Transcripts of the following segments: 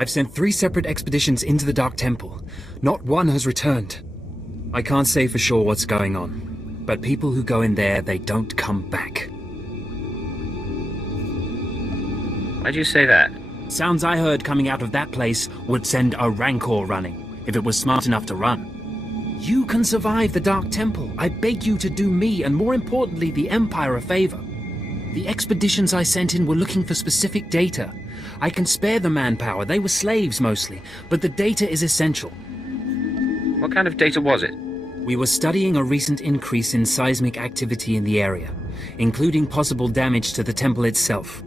I've sent 3 separate expeditions into the Dark Temple. Not one has returned. I can't say for sure what's going on, but people who go in there, they don't come back. Why'd you say that? Sounds I heard coming out of that place would send a Rancor running, if it was smart enough to run. You can survive the Dark Temple. I beg you to do me, and more importantly, the Empire a favor. The expeditions I sent in were looking for specific data. I can spare the manpower, they were slaves mostly, but the data is essential. What kind of data was it? We were studying a recent increase in seismic activity in the area, including possible damage to the temple itself.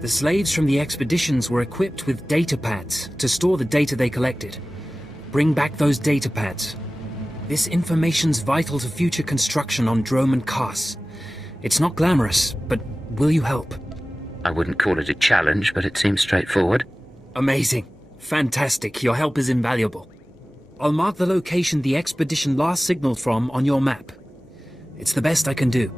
The slaves from the expeditions were equipped with data pads to store the data they collected. Bring back those data pads. This information's vital to future construction on Drome and Kars. It's not glamorous, but will you help? I wouldn't call it a challenge, but it seems straightforward. Amazing. Fantastic. Your help is invaluable. I'll mark the location the expedition last signaled from on your map. It's the best I can do.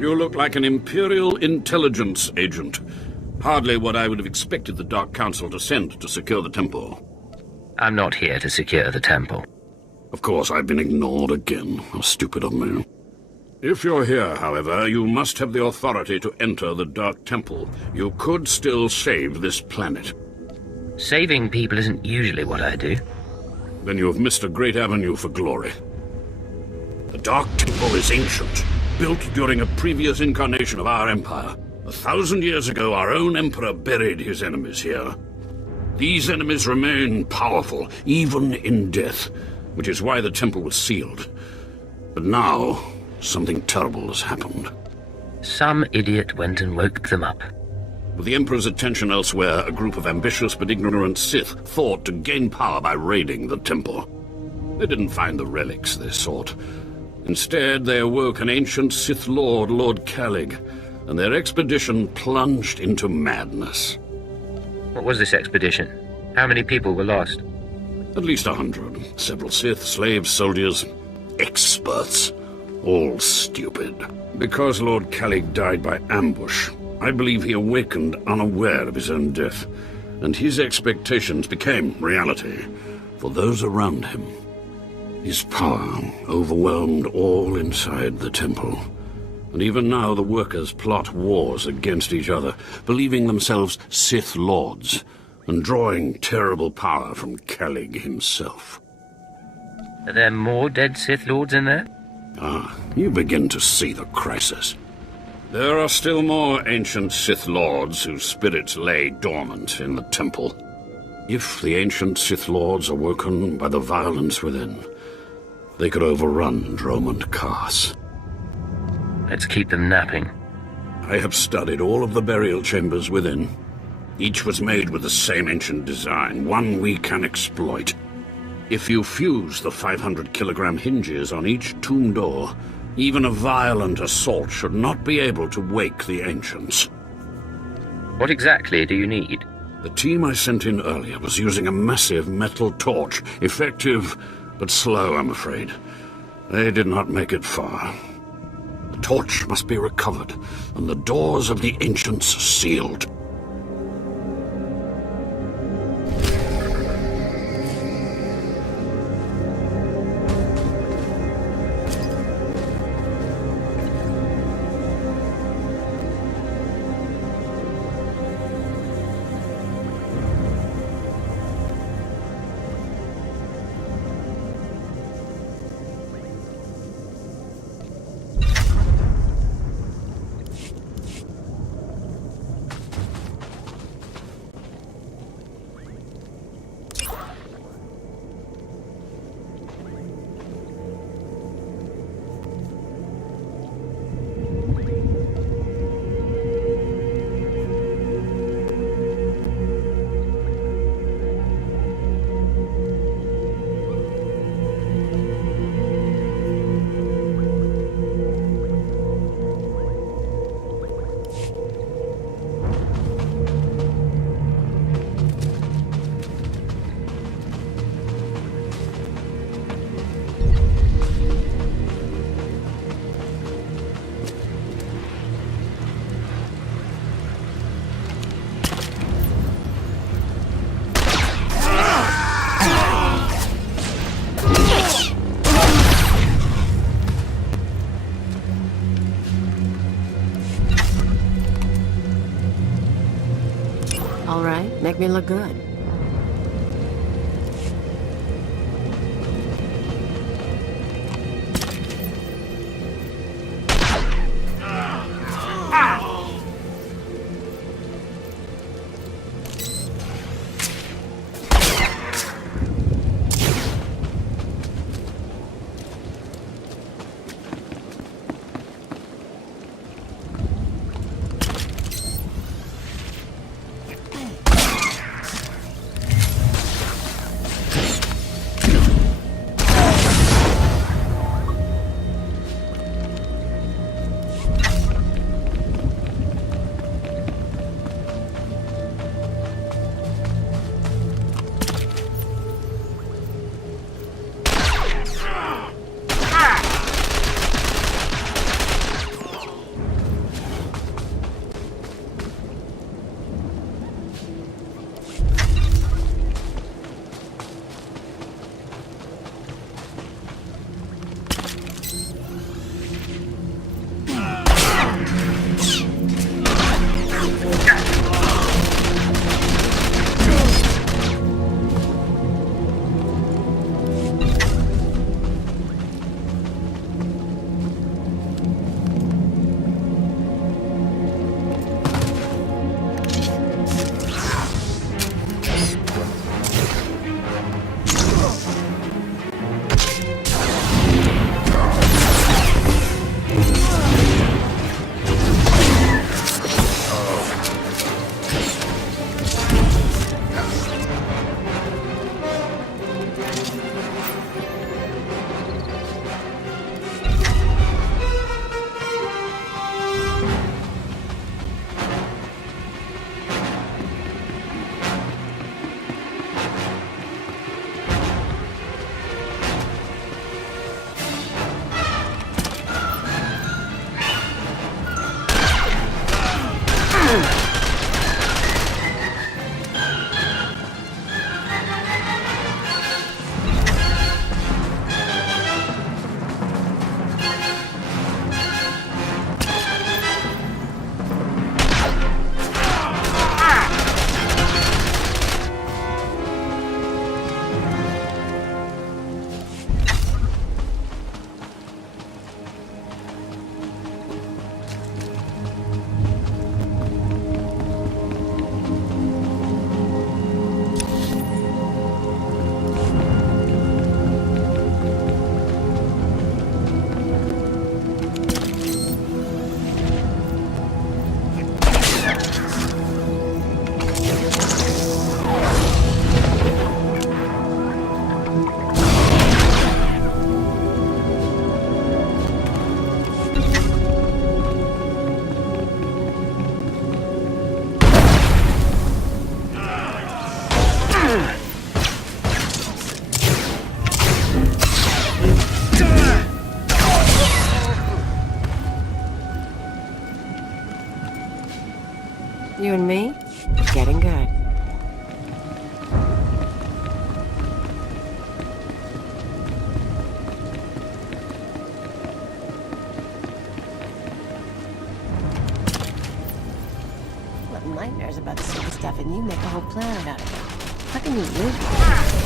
You look like an Imperial intelligence agent. Hardly what I would have expected the Dark Council to send to secure the temple. I'm not here to secure the temple. Of course, I've been ignored again. How stupid of me. If you're here, however, you must have the authority to enter the Dark Temple. You could still save this planet. Saving people isn't usually what I do. Then you have missed a great avenue for glory. The Dark Temple is ancient, built during a previous incarnation of our empire. 1,000 years ago, our own emperor buried his enemies here. These enemies remain powerful, even in death, which is why the temple was sealed. But now, something terrible has happened. Some idiot went and woke them up. With the Emperor's attention elsewhere, a group of ambitious but ignorant Sith thought to gain power by raiding the temple. They didn't find the relics they sought. Instead, they awoke an ancient Sith Lord, Lord Calig, and their expedition plunged into madness. What was this expedition? How many people were lost? At least 100. Several Sith, slaves, soldiers, experts. All stupid. Because Lord Calig died by ambush, I believe he awakened unaware of his own death, and his expectations became reality for those around him. His power overwhelmed all inside the temple, and even now the workers plot wars against each other, believing themselves Sith Lords, and drawing terrible power from Calig himself. Are there more dead Sith Lords in there? Ah, you begin to see the crisis. There are still more ancient Sith Lords whose spirits lay dormant in the temple. If the ancient Sith Lords are woken by the violence within, they could overrun Drome and Kars. Let's keep them napping. I have studied all of the burial chambers within. Each was made with the same ancient design, one we can exploit. If you fuse the 500-kilogram hinges on each tomb door, even a violent assault should not be able to wake the ancients. What exactly do you need? The team I sent in earlier was using a massive metal torch, effective but slow, I'm afraid. They did not make it far. The torch must be recovered, and the doors of the ancients sealed. All right, make me look good. You and me? Getting good. What nightmares about the same stuff and you make a whole planet out of it. How can you live?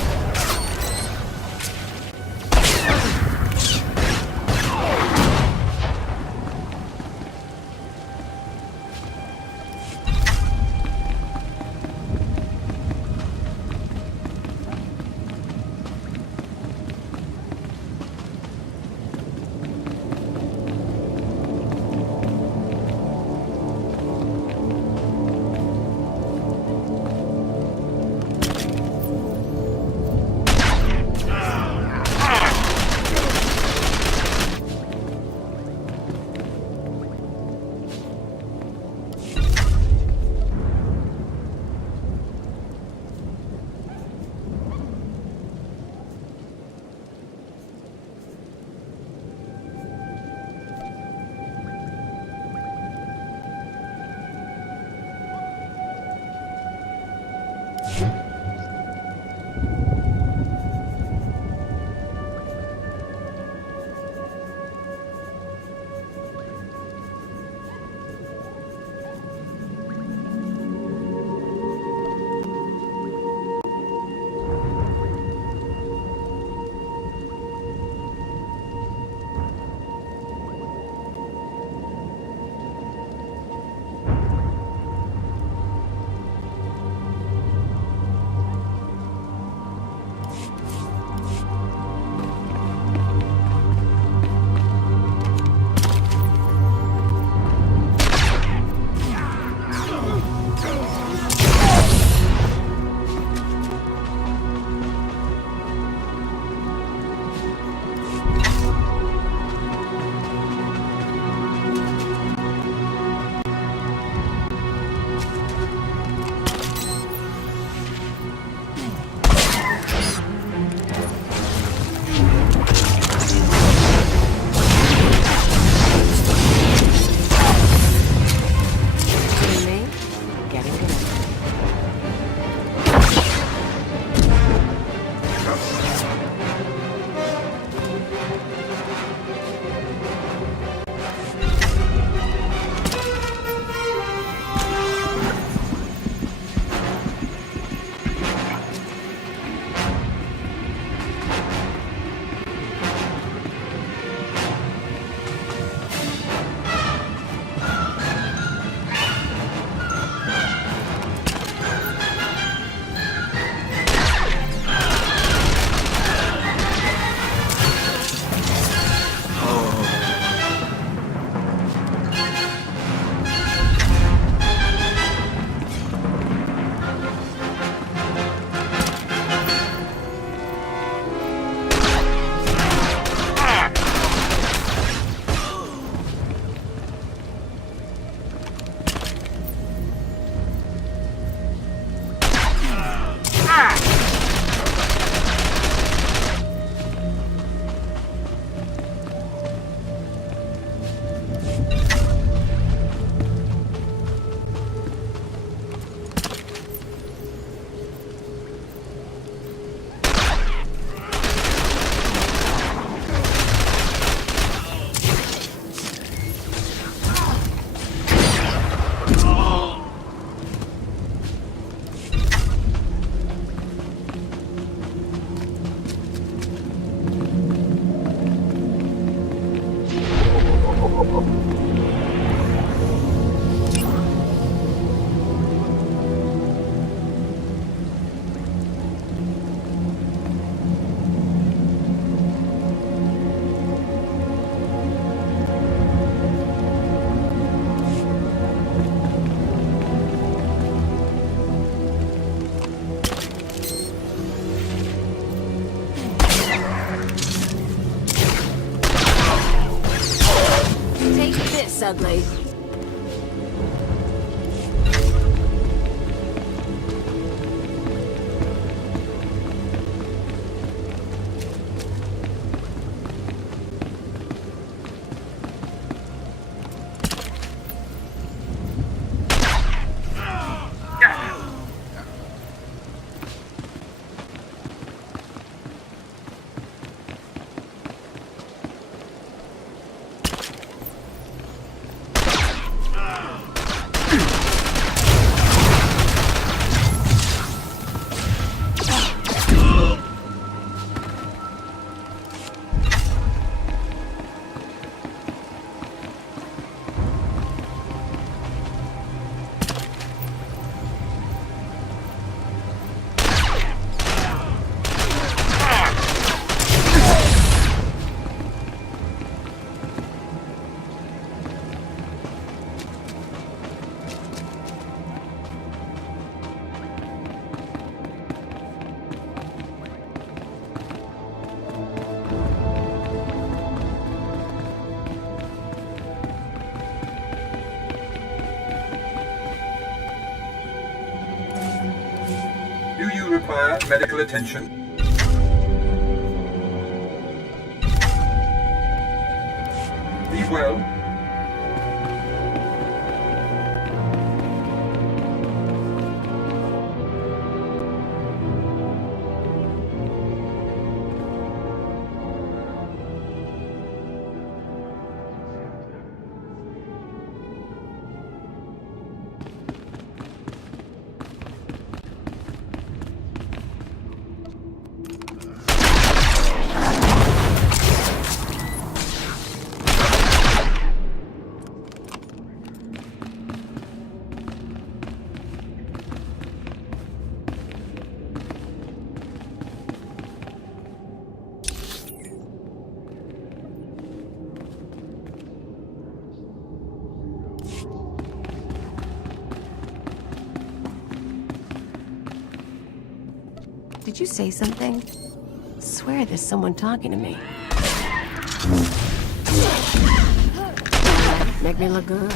shortly. Do you require medical attention? Be well. Did you say something? I swear there's someone talking to me. Make me look good.